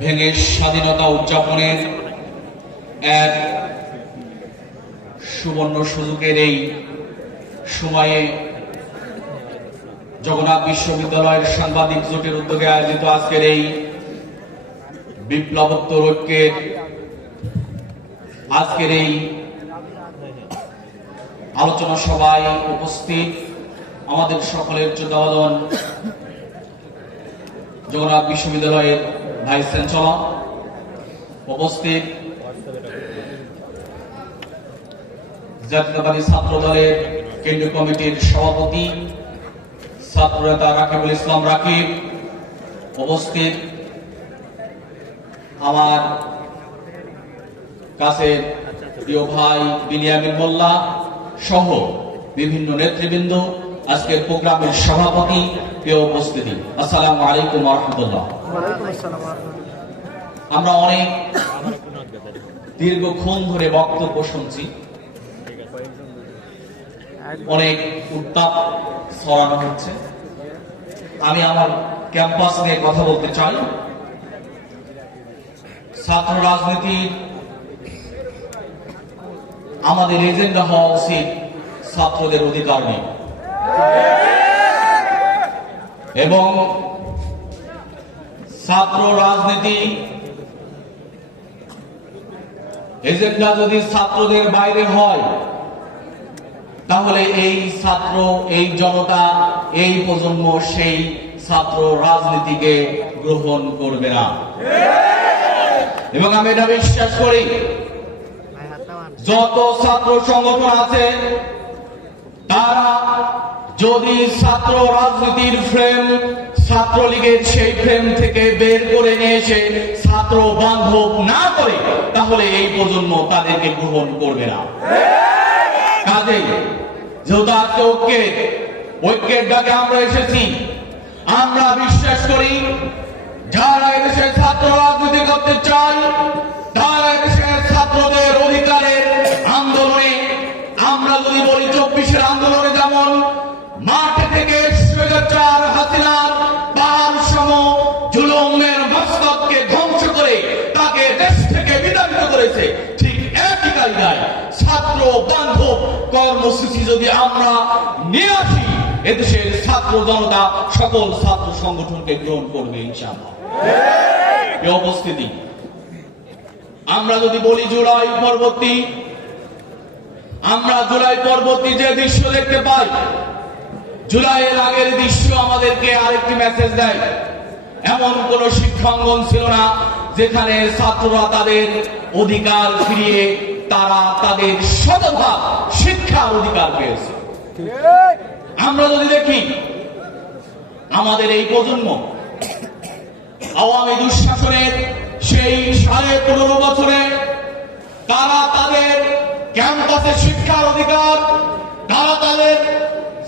ভেঙে স্বাধীনতা উদযাপনের এক সুবর্ণ সুযোগের এই সময়ে জগন্নাথ বিশ্ববিদ্যালয়ের সাংবাদিক জোটের উদ্যোগে আয়োজিত আজকের এই বিপ্লবোত্তর ঐক্যের আজকের এই আলোচনা সভায় উপস্থিত আমাদের সকলের শ্রদ্ধাভাজন জগন্নাথ বিশ্ববিদ্যালয়ের ভাইস চ্যান্সেলর, উপস্থিত জাতীয়তাবাদী ছাত্র দলের কেন্দ্রীয় কমিটির সভাপতি ছাত্রনেতা রাকিবুল ইসলাম রাকিব, উপস্থিত আমার কাছের প্রিয় ভাই বিনিয়ামিন মোল্লা সহ বিভিন্ন নেতৃবৃন্দ, আজকের প্রোগ্রামের সভাপতি, প্রিয় উপস্থিতি, আসসালামু আলাইকুম ওয়া রাহমাতুল্লাহ। আমরা অনেক দীর্ঘক্ষণ ধরে বক্তব্য শুনছি, অনেক উত্তাপ ছড়ানো হচ্ছে। আমি আমার ক্যাম্পাস নিয়ে কথা বলতে চাই। ছাত্র রাজনীতির আমাদের এজেন্ডা হওয়া উচিত ছাত্রদের অধিকার নেই, এবং ছাত্র রাজনীতি এজেন্ডা যদি ছাত্রদের বাইরে হয়, তাহলে এই ছাত্র, এই জনতা, এই প্রজন্ম সেই ছাত্র রাজনীতিকে গ্রহণ করবে না। এবং আমি এটা বিশ্বাস করি, যত ছাত্র সংগঠন আছে তারা যদি ছাত্র রাজনীতির ফ্রেম, ছাত্রলীগের সেই ফ্রেম থেকে বের করে নিয়ে এসে ছাত্র বান্ধব না করে, তাহলে এই প্রজন্ম তাদেরকে গ্রহণ করবে না। কাজেই যেহেতু আজকে ঐক্যের ডাকে আমরা এসেছি, আমরা বিশ্বাস করি যারা এদেশে ছাত্র রাজনীতি করতে চায়, তারা এদেশে ছাত্রদের অধিকারের আন্দোলনে, আমরা যদি বলি 24-এর আন্দোলনে যেমন মাঠে থেকে স্বৈরাচার হাসিনার পাহাড় সম জুলুমের মস্তককে ধ্বংস করে তাকে দেশ থেকে বিতাড়িত করেছে, ঠিক একই কায়দায় ছাত্র বান্ধব কর্মসূচি যদি আমরা নিয়ে আসি, এদেশের ছাত্র জনতা সকল ছাত্র সংগঠনকে গ্রহণ করবে ইনশাআল্লাহ। এই উপস্থিতি, আমরা যদি বলি জুলাই পরবর্তী, আমরা জুলাই পরবর্তী যে দৃশ্য দেখতে পাই, জুলাইয়ের আগের দৃশ্য আমাদেরকে আরেকটি মেসেজ দেয়। এমন কোন শিক্ষাঙ্গন ছিল না যেখানে ছাত্ররা তাদের অধিকার ফিরিয়ে তারা তাদের শতভাগ শিক্ষার অধিকার পেয়েছে। আমরা যদি দেখি আমাদের এই প্রজন্ম আওয়ামী দুঃশাসনের সেই 15.5 বছরে তারা তাদের ক্যাম্পাসে শিক্ষার অধিকার, তারা তাদের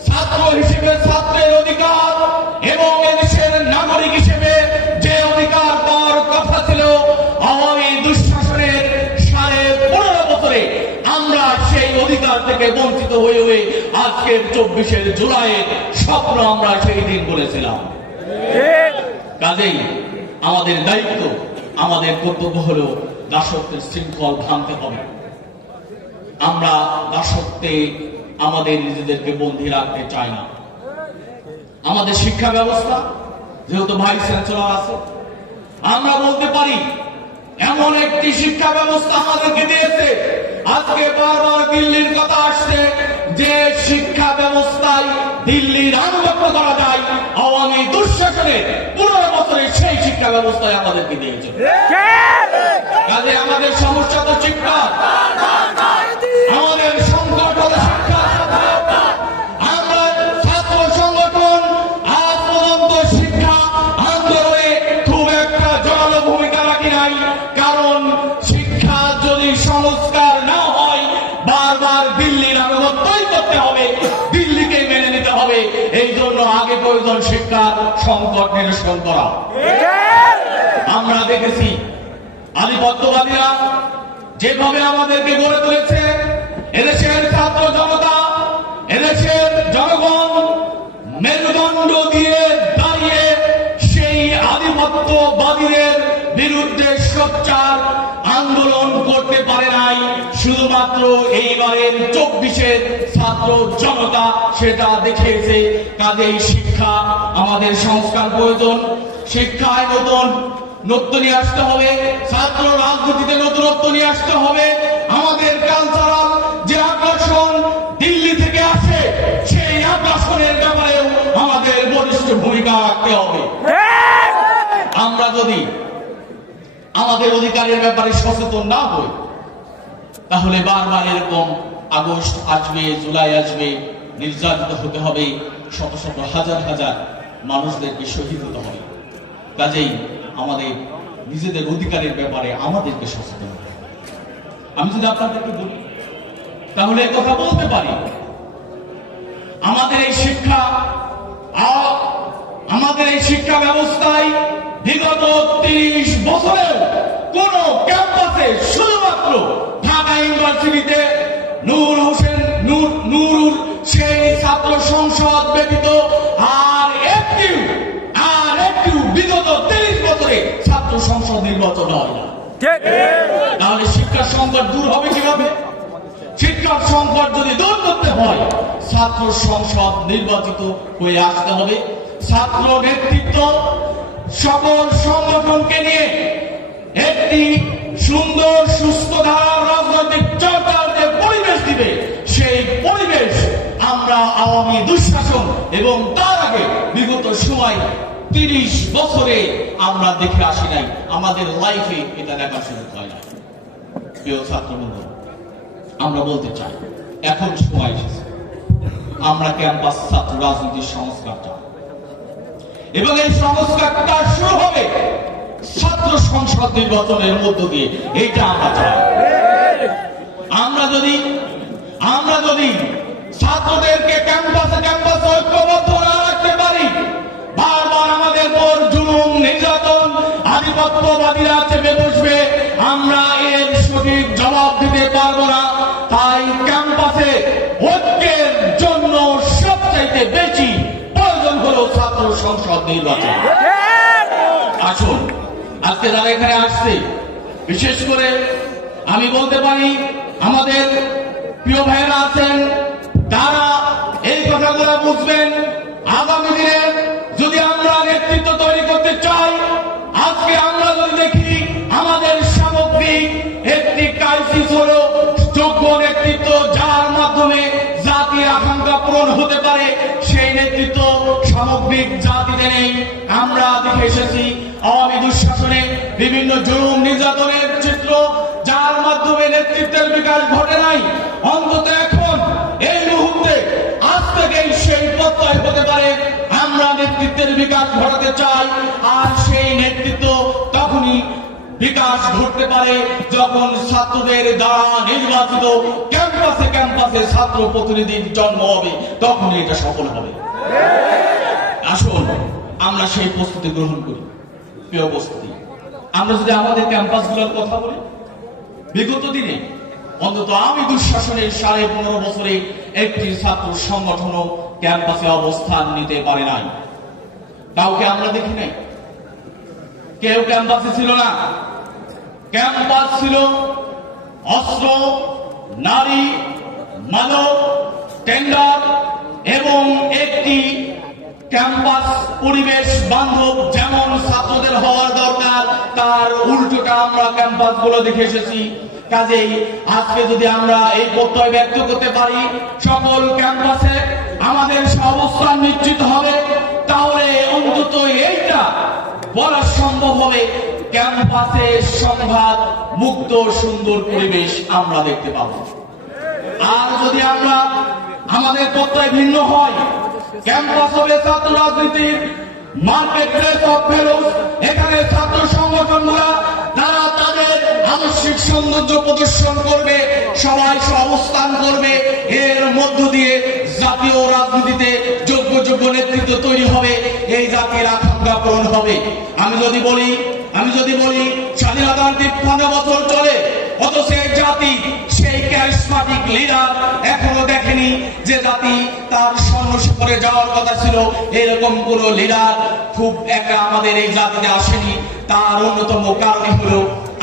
ছাত্র হিসেবে ছাত্রের অধিকার এবং এদেশের নাগরিক হিসেবে যে অধিকার পাওয়ার কথা ছিল আওয়ামী দুঃশাসনের 15.5 বছরে, আমরা সেই অধিকার থেকে বঞ্চিত হয়ে হয়ে আজকের 24 জুলাইয়ের স্বপ্ন আমরা সেই দিন বলেছিলাম। কাজেই আমাদের দায়িত্ব, আমাদের কর্তব্য হলো দাসত্বের শৃঙ্খল ভাঙতে হবে। আমরা দাসত্বে আমাদের নিজেদেরকে বন্দী রাখতে চাই না। আমাদের শিক্ষা ব্যবস্থা, যেহেতু ভাইস চ্যান্সেলর আছে, আমরা বলতে পারি এমন একটি শিক্ষা ব্যবস্থা আমাদেরকে দিয়েছে। আজকে বারবার দিল্লির কথা আসছে যে শিক্ষা ব্যবস্থায় দিল্লির আনুগত্য করা যায়, আওয়ামী দুঃশাসনের 15 বছরে সেই শিক্ষা ব্যবস্থায় আমাদেরকে দিয়েছে। কাজে আমাদের সমস্যা তো শিক্ষা, আমাদের সংকট হলো শিক্ষা। আমরা ছাত্র সংগঠন আজ পর্যন্ত শিক্ষা আন্দোলনে খুব একটা জোরালো ভূমিকা রাখি নাই, কারণ শিক্ষা যদি সংস্কার না হয় বারবার দিল্লির আনুগত্যই করতে হবে, দিল্লিকে মেনে নিতে হবে। এই জন্য আগে প্রয়োজন শিক্ষার সংকট নিরসন করা। আমরা দেখেছি আধিপত্যবাদীরা যেভাবে আমাদেরকে গড়ে তুলেছে, এদেশের ছাত্র জনতা, এদেশের জনগণ মেরুদণ্ড দিয়ে দাঁড়িয়ে সেই আধিপত্য জাতীয়তাবাদীদের বিরুদ্ধে সোচ্চার আন্দোলন করতে পারে নাই শুধুমাত্র এইবারের 24-এর ছাত্র জনতা সেটা দেখিয়েছে। কাজেই শিক্ষা আমাদের সংস্কার প্রয়োজন, শিক্ষায় নতুনত্ব নিয়ে আসতে হবে, ছাত্র রাজনীতিতে নতুনত্ব নিয়ে আসতে হবে। আমাদের কালচারাল যে আকর্ষণ দিল্লি থেকে আসে সেই আকর্ষণের ব্যাপারেও আমাদের বলিষ্ঠ ভূমিকা রাখতে হবে। আমরা যদি আমাদের অধিকারের ব্যাপারে সচেতন না হই তাহলে বারবার এরকম আগস্ট আসবে, জুলাই আসবে, নির্যাতিত হতে হবে, শত শত হাজার হাজার মানুষদেরকে শহীদ হতে হবে। কাজেই আমাদের নিজেদের অধিকারের ব্যাপারে আমাদেরকে সচেতন হতে হবে। আমি যদি আপনাদেরকে বলি তাহলে কথা বলতে পারি, আমাদের এই শিক্ষা ব্যবস্থায় বিগত 30 বছরেও কোন ক্যাম্পাসে শুধুমাত্র ঢাকা ইউনিভার্সিটিতে নুরুল সেই ছাত্র সংসদ ব্যতীত আর একটু বিগত 30 বছরে ছাত্র সংসদ নির্বাচন হয় না। তাহলে শিক্ষার সংকট দূর হবে কিভাবে? শিক্ষার সংকট যদি দূর করতে হয় ছাত্র সংসদ নির্বাচিত হয়ে আসতে হবে। ছাত্র নেতৃত্ব সকল সংগঠনকে নিয়ে একটি সুন্দর সুস্থ ধারার রাজনৈতিক চর্চার যে পরিবেশ দিবে সেই পরিবেশ আমরা আওয়ামী দুঃশাসন এবং তার আগে বিগত সময় 30 বছরে আমরা দেখে আসি নাই, আমাদের লাইফে এটা দেখার সুযোগ হয় না। প্রিয় ছাত্রবৃন্দ, আমরা বলতে চাই এখন সময় এসেছে আমরা ক্যাম্পাস ছাত্র রাজনীতির সংস্কার চাই এবং এই সংস্কারটা শুরু হবে ছাত্র সংসদ নির্বাচনের মধ্য দিয়ে। এইটা আমরা চাই। আমরা যদি ছাত্রদেরকে ক্যাম্পাসে ঐক্যবদ্ধ না রাখতে পারি, বারবার আমাদের উপর জুলুম নির্যাতন আধিপত্যবাদীরা চেপে বসবে, আমরা এর সঠিক জবাব দিতে পারবো না। তাই ক্যাম্পাসে ঐক্যের জন্য সবচাইতে বেশি প্রয়োজন হলো ছাত্র সংসদ নির্বাচন। আসুন, আজকে যারা এখানে আসছে বিশেষ করে আমি বলতে পারি আমাদের প্রিয় ভাইয়েরা আছেন, তারা এই কথাগুলো বুঝবেন। আগামী দিনে যদি আমরা নেতৃত্ব তৈরি করতে চাই, আজকে আমরা যদি দেখি আমাদের সামগ্রিক একটি ক্রাইসিস হলো যোগ্য নেতৃত্ব, যার মাধ্যমে জাতির আকাঙ্ক্ষা পূরণ হতে পারে, সেই নেতৃত্ব সামগ্রিক জাতিতে নেই। আমরা দেখে এসেছি আওয়ামী দুঃশাসনে বিভিন্ন জুলুম নির্যাতনের চিত্র, যার মাধ্যমে নেতৃত্বের বিকাশ ঘটে নাই। অন্তত এখন এই মুহূর্তে আজ থেকেই সেই প্রত্যয় হতে পারে আমরা নেতৃত্বের বিকাশ ঘটাতে চাই। আর সেই নেতৃত্ব তখনই বিকাশ ঘটতে পারে যখন ছাত্রদের দ্বারা নির্বাচিত ক্যাম্পাসে ছাত্র প্রতিনিধির জন্ম হবে, তখন এটা সফল হবে। আসুন আমরা সেই প্রস্তুতি গ্রহণ করি। প্রিয় উপস্থিতি, আমরা যদি আমাদের ক্যাম্পাসগুলোর কথা বলি, বিগত দিনে অন্তত আমি দুঃশাসনের 15.5 বছরে একটি ছাত্র সংগঠনও ক্যাম্পাসে অবস্থান নিতে পারে নাই। কাউকে আমরা দেখি নাই, কেউ ক্যাম্পাসে ছিল না। ক্যাম্পাস ছিল অস্ত্র, নারী, মাদক, টেন্ডার এবং একটি ক্যাম্পাস পরিবেশ বান্ধব যেমন ছাত্রদের হওয়ার দরকার, তার উল্টোটা আমরা ক্যাম্পাস গুলো দেখে এসেছি। কাজেই আজকে যদি আমরা এই প্রত্যয় ব্যক্ত করতে পারি সকল ক্যাম্পাসে আমাদের অবস্থান নিশ্চিত হবে, তাহলে অন্তত এইটা বলা সম্ভব হবে ক্যাম্পাসে সংঘাত মুক্ত সুন্দর পরিবেশ আমরা দেখতে পাবো। আর যদি আমরা আমাদের প্রত্যয় ভিন্ন হয়, ক্যাম্পাস হবে ছাত্র রাজনীতির মার্কেট প্লেস অফ ফেলোস, এখানে ছাত্র সংগঠনগুলা তারা তাদের আদর্শিক সৌন্দর্য প্রদর্শন করবে, সবাই অবস্থান করবে, এর মধ্য দিয়ে জাতীয় রাজনীতিতে যোগ্য নেতৃত্ব তৈরি হবে, এই জাতির আকাঙ্ক্ষা পূরণ হবে। আমি যদি বলি স্বাধীনতার 53 বছর চলে, অথচ এই জাতি সেই ক্যারিসমাটিক লিডার এখনো দেখেনি। যে জাতি তার স্বর্ণশিখরে যাওয়ার কথা ছিল, এরকম কোন লিডার খুব একটা আমাদের এই জাতিতে আসেনি। তার অন্যতম কারণই হলো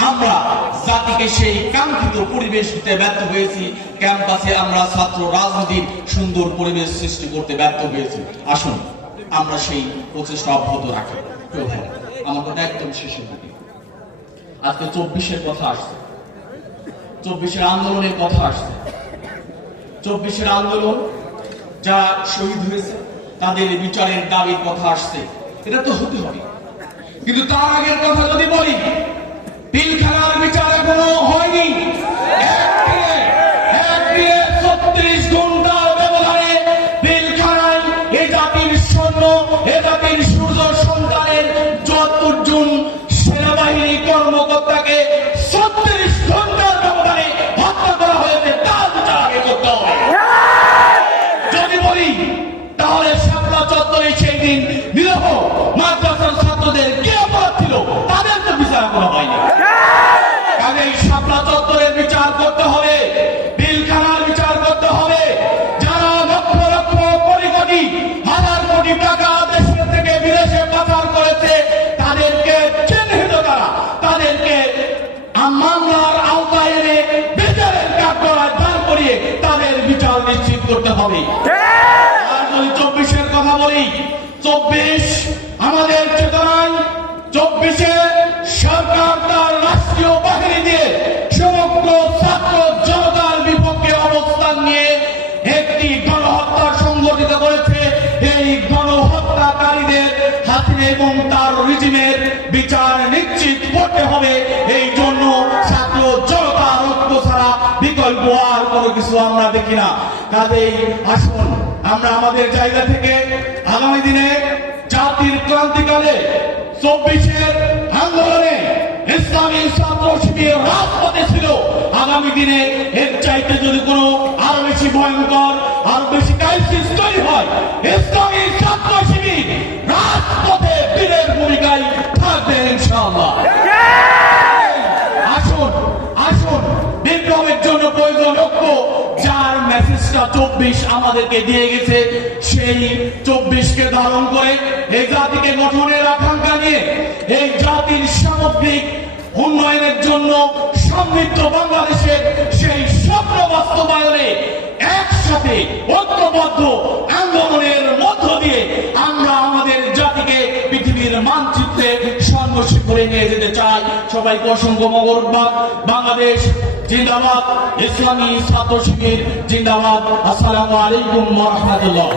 আমরা জাতিকে সেই কাঙ্ক্ষিত পরিবেশ দিতে ব্যর্থ হয়েছি। ক্যাম্পাসে আমরা ছাত্র রাজনীতির সুন্দর পরিবেশ সৃষ্টি করতে ব্যর্থ হয়েছি। আসুন আমরা সেই প্রচেষ্টা অব্যাহত রাখি। আমার কথা একদম শেষের দিকে। আজকে 24-এর কথা আসছে, 24-এর আন্দোলনের কথা আসছে। 24-এর আন্দোলন যারা শহীদ হয়েছে তাদের বিচারের দাবির কথা আসছে। এটা তো হতে হবে, কিন্তু তার আগের কথা যদি বলি, পিলখানার বিচার এখনো হয়নি। একদিনে 36 ঘন্টার ব্যবধানে পিলখানায় এ জাতির স্বর্ণ, এ জাতির সূর্য সন্তানের যতজন সেনাবাহিনী কর্মকর্তাকে 36 ঘন্টার ব্যবধানে হত্যা করা হয়েছে, তার বিচার আগে করতে হবে। যদি বলি তাহলে শাপলা চত্বরে সেই দিন নিরহ মাদ্রাসার ছাত্রদের কে অপরাধ ছিল, তাদের তো বিচার করা হয়নি। কাজেই শাপলা চত্বরের বিচার করতে হবে, পিলখানার বিচার করতে হবে। যারা লক্ষ লক্ষ কোটি কোটি হাজার কোটি টাকা দেশ থেকে বিদেশে পাচার করেছে তাদেরকে চিহ্নিত করা, তাদেরকে মামলার আওতায় এনে বিচারের কাঠগড়ায় দাঁড় করিয়ে তাদের বিচার নিশ্চিত করতে হবে। আর যদি 24-এর কথা বলি, 24 আমাদের চেতনায়, 24-এ সরকার তার রাষ্ট্রীয় বাহিনী দিয়ে সমগ্র ছাত্র জনতার বিপক্ষে অবস্থান নিয়ে একটি গণহত্যা সংগঠিত করেছে। এই গণহত্যাকারীদের হাসিনা এবং তার রিজিমের বিচার নিশ্চিত করতে হবে। এই জন্য ছাত্র জনতা ঐক্য ছাড়া বিকল্প আর কোনো কিছু আমরা দেখি না। কাজেই আসুন আমরা আমাদের জায়গা থেকে আগামী দিনে জাতির ক্রান্তিকালে 24-এর আন্দোলনে ইসলামী ছাত্র শিবির রাজপথে ছিল। আগামী দিনে এর চাইতে যদি কোনো আরো বেশি ভয়ঙ্কর, আরো বেশি ক্রাইসিস তৈরি হয়, ইসলামী ছাত্র শিবির রাজপথে বীরের ভূমিকায় থাকবে ইনশাআল্লাহ। আসুন আসুন বিপ্লবের জন্য প্রয়োজন ঐক্য। যার মেসেজটা 24 আমাদেরকে দিয়ে গেছে, সেই 24-কে ধারণ করে এই জাতিকে গঠনের আকাঙ্ক্ষা নিয়ে এই জাতির সামগ্রিক উন্নয়নের জন্য সমৃদ্ধ বাংলাদেশের সেই স্বপ্ন বাস্তবায়নে একসাথে ঐক্যবদ্ধ আন্দোলনের মধ্য দিয়ে আমরা আমাদের জাতিকে পৃথিবীর মানচিত্রে সর্বশিখরে নিয়ে যেতে চাই। সবাইকে অসংখ্য মোবারকবাদ। বাংলাদেশ জিন্দাবাদ, ইসলামী ছাত্র শিবির জিন্দাবাদ। আসসালামু আলাইকুম ওয়া রাহমাতুল্লাহ।